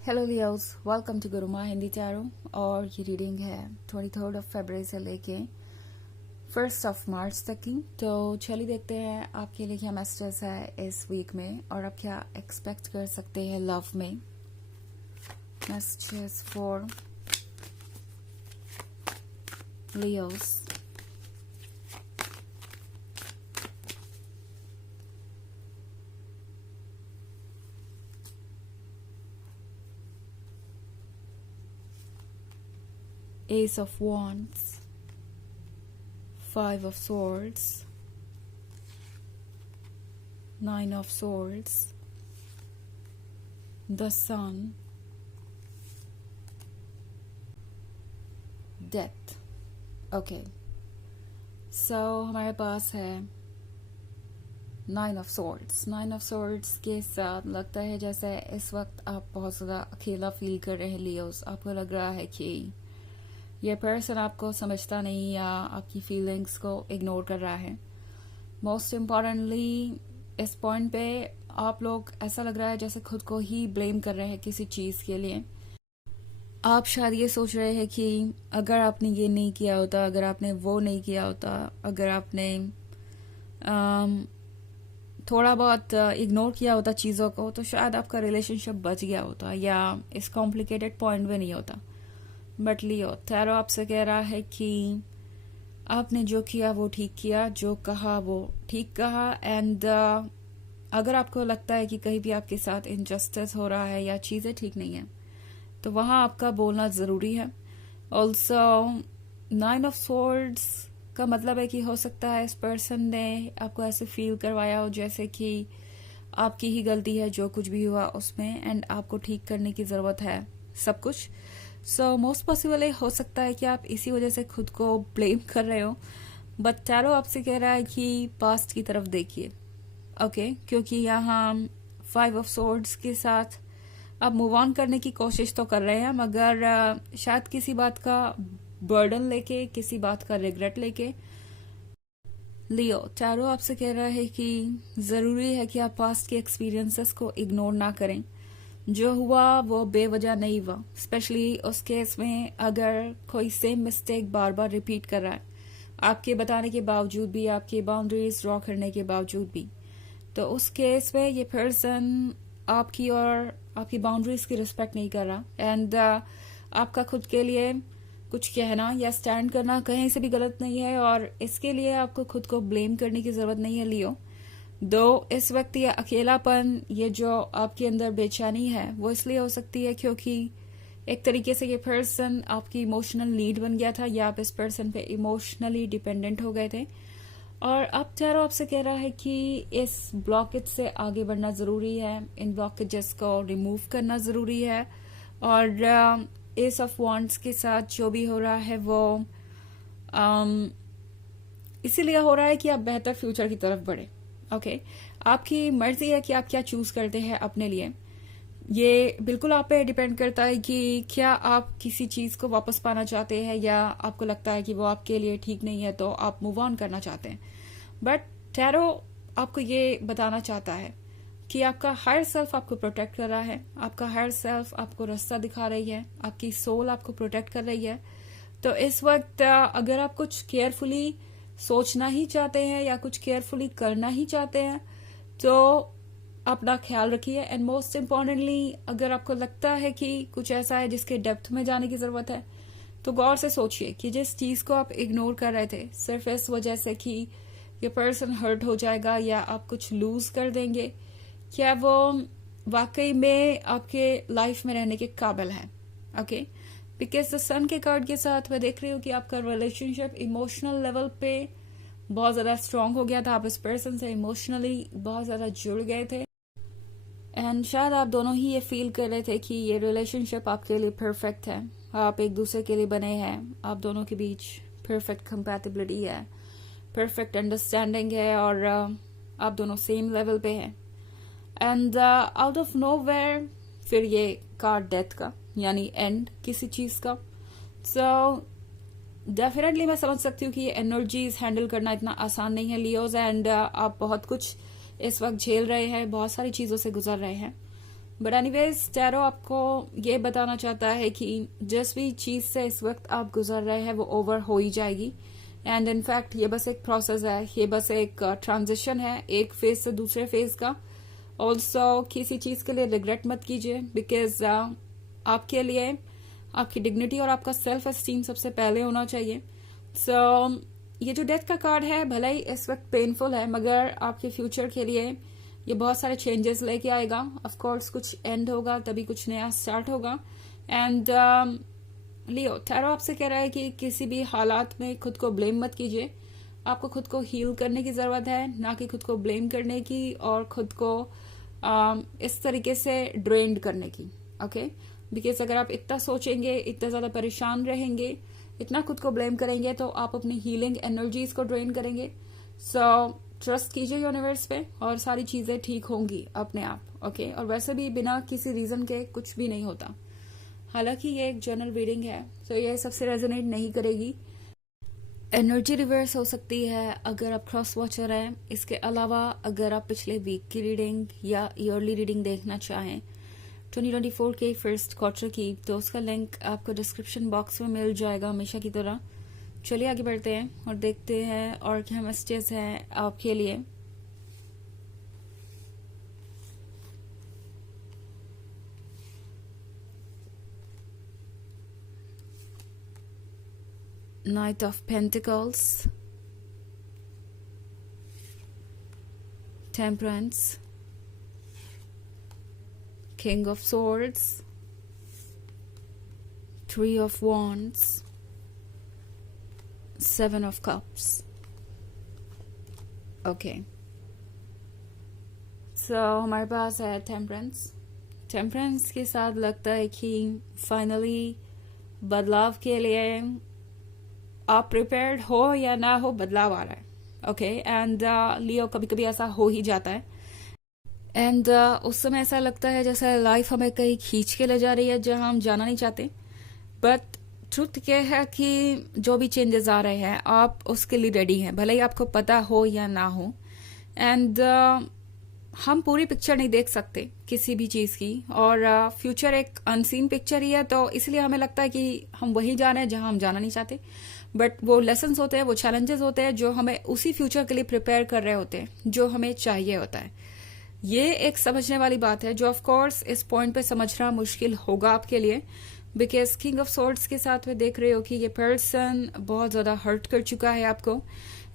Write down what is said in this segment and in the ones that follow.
Hello Leos, welcome to Guruma Hindi tarot. और ये reading है 23 फरवरी से लेके 1 मार्च तक की। तो चलिए देखते हैं आपके लिए क्या मैसेजेस है इस वीक में और आप क्या एक्सपेक्ट कर सकते हैं लव में। Messages for Leos. Ace of Wands, 5 of Swords, 9 of Swords, the Sun, Death. Okay, so हमारे पास है 9 of Swords। 9 of Swords के साथ लगता है जैसे इस वक्त आप बहुत ज़्यादा अकेला फील कर रहे हैं लियोस। आपको लग रहा है कि ये पर्सन आपको समझता नहीं या आपकी फीलिंग्स को इग्नोर कर रहा है। मोस्ट इम्पॉर्टेंटली इस पॉइंट पे आप लोग ऐसा लग रहा है जैसे खुद को ही ब्लेम कर रहे हैं किसी चीज़ के लिए। आप शायद ये सोच रहे हैं कि अगर आपने ये नहीं किया होता, अगर आपने वो नहीं किया होता, अगर आपने थोड़ा बहुत इग्नोर किया होता चीज़ों को, तो शायद आपका रिलेशनशिप बच गया होता या इस कॉम्प्लिकेटेड पॉइंट में नहीं होता। बट लियो, टैरो आपसे कह रहा है कि आपने जो किया वो ठीक किया, जो कहा वो ठीक कहा। एंड अगर आपको लगता है कि कहीं भी आपके साथ इनजस्टिस हो रहा है या चीज़ें ठीक नहीं है, तो वहाँ आपका बोलना ज़रूरी है। ऑल्सो 9 ऑफ स्वॉर्ड्स का मतलब है कि हो सकता है इस पर्सन ने आपको ऐसे फील करवाया हो जैसे कि आपकी ही गलती है जो कुछ भी हुआ उसमें, एंड आपको ठीक करने की ज़रूरत है सब कुछ। सो मोस्ट पॉसिबल हो सकता है कि आप इसी वजह से खुद को ब्लेम कर रहे हो। बट टैरो आपसे कह रहा है कि पास्ट की तरफ देखिए, ओके, क्योंकि यहाँ 5 ऑफ स्वॉर्ड्स के साथ आप मूव ऑन करने की कोशिश तो कर रहे हैं, मगर शायद किसी बात का बर्डन लेके, किसी बात का रिग्रेट लेके। लियो, टैरो आपसे कह रहा है कि ज़रूरी है कि आप पास्ट के एक्सपीरियंसेस को इग्नोर ना करें। जो हुआ वो बेवजह नहीं हुआ, स्पेशली उस केस में अगर कोई सेम मिस्टेक बार बार रिपीट कर रहा है आपके बताने के बावजूद भी, आपके बाउंड्रीज ड्रॉ करने के बावजूद भी, तो उस केस में ये पर्सन आपकी और आपकी बाउंड्रीज की रिस्पेक्ट नहीं कर रहा। एंड आपका खुद के लिए कुछ कहना या स्टैंड करना कहीं से भी गलत नहीं है, और इसके लिए आपको खुद को ब्लेम करने की जरूरत नहीं है लियो। दो इस वक्त ये अकेलापन, ये जो आपके अंदर बेचैनी है, वो इसलिए हो सकती है क्योंकि एक तरीके से ये पर्सन आपकी इमोशनल नीड बन गया था या आप इस पर्सन पे इमोशनली डिपेंडेंट हो गए थे। और अब टैरो आपसे कह रहा है कि इस ब्लॉकेज से आगे बढ़ना ज़रूरी है, इन ब्लॉकेजेस को रिमूव करना ज़रूरी है। और एस ऑफ वॉन्ड्स के साथ जो भी हो रहा है वो इसीलिए हो रहा है कि आप बेहतर फ्यूचर की तरफ बढ़े। ओके, आपकी मर्जी है कि आप क्या चूज करते हैं अपने लिए। ये बिल्कुल आप पे डिपेंड करता है कि क्या आप किसी चीज को वापस पाना चाहते हैं या आपको लगता है कि वो आपके लिए ठीक नहीं है तो आप मूव ऑन करना चाहते हैं। बट टैरो आपको ये बताना चाहता है कि आपका हायर सेल्फ आपको प्रोटेक्ट कर रहा है, आपका हायर सेल्फ आपको रास्ता दिखा रही है, आपकी सोल आपको प्रोटेक्ट कर रही है। तो इस वक्त अगर आप कुछ केयरफुली सोचना ही चाहते हैं या कुछ केयरफुली करना ही चाहते हैं तो अपना ख्याल रखिए। एंड मोस्ट इम्पॉर्टेंटली, अगर आपको लगता है कि कुछ ऐसा है जिसके डेप्थ में जाने की जरूरत है, तो गौर से सोचिए कि जिस चीज को आप इग्नोर कर रहे थे सिर्फ इस वजह से कि ये पर्सन हर्ट हो जाएगा या आप कुछ लूज कर देंगे, क्या वो वाकई में आपके लाइफ में रहने के काबिल है। ओके, बिकॉज द सन के कार्ड के साथ मैं देख रही हूँ कि आपका रिलेशनशिप इमोशनल लेवल पे बहुत ज्यादा स्ट्रांग हो गया था, आप इस पर्सन से इमोशनली बहुत ज्यादा जुड़ गए थे। एंड शायद आप दोनों ही ये फील कर रहे थे कि ये रिलेशनशिप आपके लिए परफेक्ट है, आप एक दूसरे के लिए बने हैं, आप दोनों के बीच परफेक्ट कंपैटिबिलिटी है, परफेक्ट अंडरस्टैंडिंग है और आप दोनों सेम लेवल पे हैं। एंड आउट ऑफ नोवेयर फिर ये कार्ड डेथ का, यानी एंड किसी चीज का। सो डेफिनेटली मैं समझ सकती हूँ कि ये एनर्जीज हैंडल करना इतना आसान नहीं है लियोज, एंड आप बहुत कुछ इस वक्त झेल रहे हैं, बहुत सारी चीजों से गुजर रहे हैं। बट एनीवेज टैरो आपको ये बताना चाहता है कि जिस भी चीज से इस वक्त आप गुजर रहे हैं वो ओवर हो ही जाएगी। एंड इनफैक्ट ये बस एक प्रोसेस है, ये बस एक ट्रांजिशन है एक फेज से दूसरे फेज का। ऑल्सो किसी चीज के लिए रिग्रेट मत कीजिए, बिकॉज आपके लिए आपकी डिग्निटी और आपका सेल्फ एस्टीम सबसे पहले होना चाहिए। सो ये जो डेथ का कार्ड है भले ही इस वक्त पेनफुल है, मगर आपके फ्यूचर के लिए ये बहुत सारे चेंजेस लेके आएगा। ऑफ कोर्स कुछ एंड होगा तभी कुछ नया स्टार्ट होगा। एंड लियो टैरो आपसे कह रहा है कि किसी भी हालात में खुद को ब्लेम मत कीजिए। आपको खुद को हील करने की जरूरत है, ना कि खुद को ब्लेम करने की और खुद को इस तरीके से ड्रेन्ड करने की। ओके बिकॉज अगर आप इतना सोचेंगे, इतना ज्यादा परेशान रहेंगे, इतना खुद को ब्लेम करेंगे तो आप अपनी हीलिंग एनर्जीज को ड्रेन करेंगे। सो ट्रस्ट कीजिए यूनिवर्स पे और सारी चीजें ठीक होंगी अपने आप। ओके और वैसे भी बिना किसी रीजन के कुछ भी नहीं होता। हालांकि ये एक जनरल रीडिंग है तो ये सबसे रेजोनेट नहीं करेगी। एनर्जी रिवर्स हो सकती है अगर आप क्रॉस वॉचर हैं। इसके अलावा अगर आप पिछले वीक की रीडिंग या ईयरली रीडिंग देखना चाहें 2024 के फर्स्ट क्वार्टर की, तो उसका लिंक आपको डिस्क्रिप्शन बॉक्स में मिल जाएगा हमेशा की तरह। चलिए आगे बढ़ते हैं और देखते हैं और क्या मैसेजेस हैं आपके लिए। Knight of Pentacles, Temperance, King of Swords, Three of Wands, Seven of Cups. Okay. So हमारे पास है Temperance. Temperance के साथ लगता है कि फाइनली बदलाव के लिए आप प्रिपेयर्ड हो या ना हो, बदलाव आ रहा है। ओके एंड लियो कभी कभी ऐसा हो ही जाता है। एंड उस समय ऐसा लगता है जैसे लाइफ हमें कहीं खींच के ले जा रही है जहां हम जाना नहीं चाहते। बट ट्रुथ ये है कि जो भी चेंजेस आ रहे हैं आप उसके लिए रेडी हैं, भले ही आपको पता हो या ना हो। एंड हम पूरी पिक्चर नहीं देख सकते किसी भी चीज की, और फ्यूचर एक अनसीन पिक्चर ही है, तो इसलिए हमें लगता है कि हम वहीं जा रहे हैं जहां हम जाना नहीं चाहते। बट वो लेसन्स होते हैं, वो चैलेंजेस होते हैं जो हमें उसी फ्यूचर के लिए प्रिपेयर कर रहे होते हैं जो हमें चाहिए होता है। ये एक समझने वाली बात है जो ऑफ कोर्स इस पॉइंट पे समझना मुश्किल होगा आपके लिए, बिकॉज किंग ऑफ सोर्ड्स के साथ में देख रहे हो कि ये पर्सन बहुत ज्यादा हर्ट कर चुका है आपको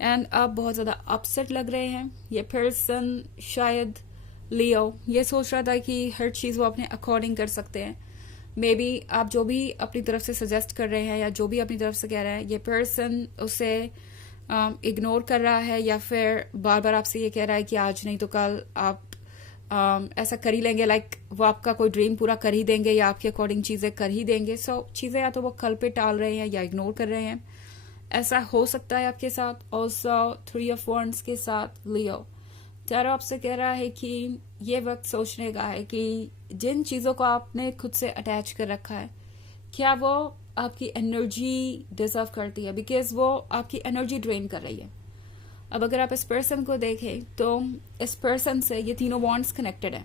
एंड आप बहुत ज्यादा अपसेट लग रहे हैं। ये पर्सन शायद लियो ये सोच रहा था कि हर चीज वो अपने अकॉर्डिंग कर सकते हैं। मे बी आप जो भी अपनी तरफ से सजेस्ट कर रहे हैं या जो भी अपनी तरफ से कह रहे हैं, ये पर्सन उसे इग्नोर कर रहा है या फिर बार बार आपसे ये कह रहा है कि आज नहीं तो कल आप ऐसा कर ही लेंगे, लाइक वो आपका कोई ड्रीम पूरा कर ही देंगे या आपके अकॉर्डिंग चीजें कर ही देंगे। सो चीजें या तो वो कल पे टाल रहे हैं या इग्नोर कर रहे हैं, ऐसा हो सकता है आपके साथ। ऑल्सो 3 ऑफ वॉन्ड्स के साथ लियो टैरो आपसे कह रहा है कि ये वक्त सोचने का है कि जिन चीजों को आपने खुद से अटैच कर रखा है क्या वो आपकी एनर्जी डिजर्व करती है, बिकॉज वो आपकी एनर्जी ड्रेन कर रही है। अब अगर आप इस पर्सन को देखें तो इस पर्सन से ये तीनों वॉन्ड्स कनेक्टेड है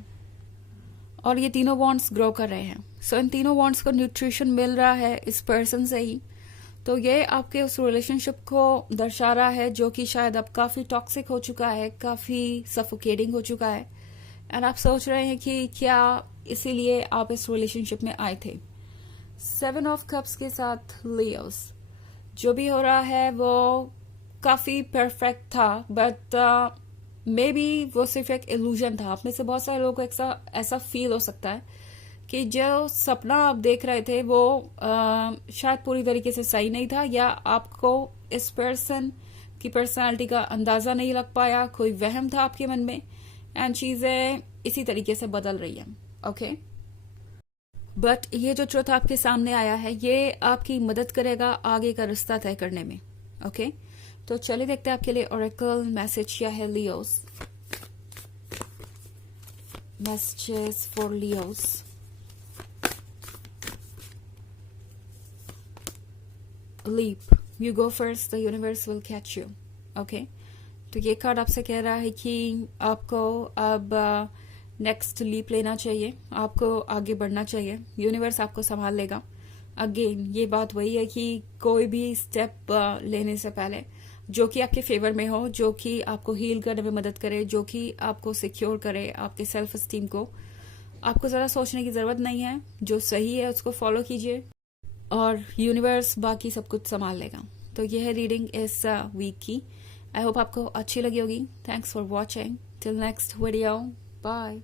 और ये तीनों वॉन्ड्स ग्रो कर रहे हैं। सो इन तीनों वॉन्ड्स को न्यूट्रिशन मिल रहा है इस पर्सन से ही, तो ये आपके उस रिलेशनशिप को दर्शा रहा है जो कि शायद अब काफी टॉक्सिक हो चुका है, काफी सफोकेटिंग हो चुका है। एंड आप सोच रहे हैं कि क्या इसीलिए आप इस रिलेशनशिप में आए थे। 7 ऑफ कप्स के साथ लियोस, जो भी हो रहा है वो काफी परफेक्ट था, बट मे बी वो सिर्फ एक इल्यूजन था। आप में से बहुत सारे लोगों को ऐसा फील हो सकता है कि जो सपना आप देख रहे थे वो शायद पूरी तरीके से सही नहीं था, या आपको इस पर्सन की पर्सनालिटी का अंदाजा नहीं लग पाया, कोई वहम था आपके मन में एंड चीजें इसी तरीके से बदल रही हैं। ओके बट ये जो ट्रुथ आपके सामने आया है ये आपकी मदद करेगा आगे का रिश्ता तय करने में। ओके तो चलिए देखते हैं आपके लिए ओरेकल मैसेज क्या है Leos. Messages for Leos. Leap, you go first, the universe will catch you. Okay तो ये कार्ड आपसे कह रहा है कि आपको अब नेक्स्ट लीप लेना चाहिए, आपको आगे बढ़ना चाहिए, यूनिवर्स आपको संभाल लेगा। अगेन ये बात वही है कि कोई भी स्टेप लेने से पहले जो कि आपके फेवर में हो, जो कि आपको हील करने में मदद करे, जो कि आपको सिक्योर करे आपके सेल्फ एस्टीम को, आपको ज़रा सोचने की ज़रूरत नहीं है। जो सही है उसको फॉलो कीजिए और यूनिवर्स बाकी सब कुछ संभाल लेगा। तो यह है रीडिंग इस वीक की। आई होप आपको अच्छी लगी होगी। Thanks for watching. Till next video, bye.